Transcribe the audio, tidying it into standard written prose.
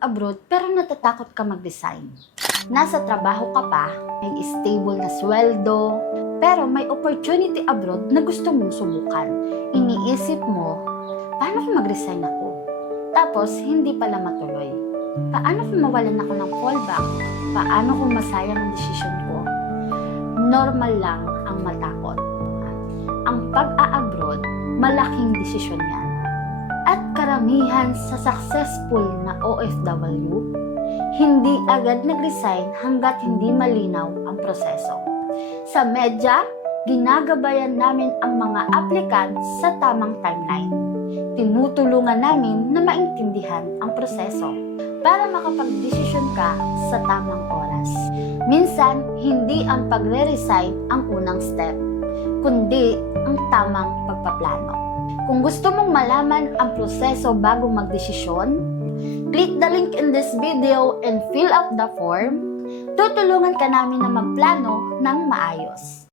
mag-abroad pero natatakot ka mag-resign. Nasa trabaho ka pa, may stable na sweldo, pero may opportunity abroad na gusto mong subukan. Iniisip mo, paano kung mag-resign ako? Tapos, hindi pala matuloy. Paano kung mawalan ako ng fallback? Paano kung masayang ang desisyon ko? Normal lang ang matakot. Ang pag-a-abroad, malaking desisyon yan. At karamihan sa successful na OFW, hindi agad nag-resign hanggat hindi malinaw ang proseso. Sa media, ginagabayan namin ang mga applicants sa tamang timeline. Tinutulungan namin na maintindihan ang proseso para makapag-desisyon ka sa tamang oras. Minsan, hindi ang pagre-resign ang unang step, kundi ang tamang pagpaplano. Kung gusto mong malaman ang proseso bago magdesisyon, click the link in this video and fill out the form. Tutulungan ka namin na magplano ng maayos.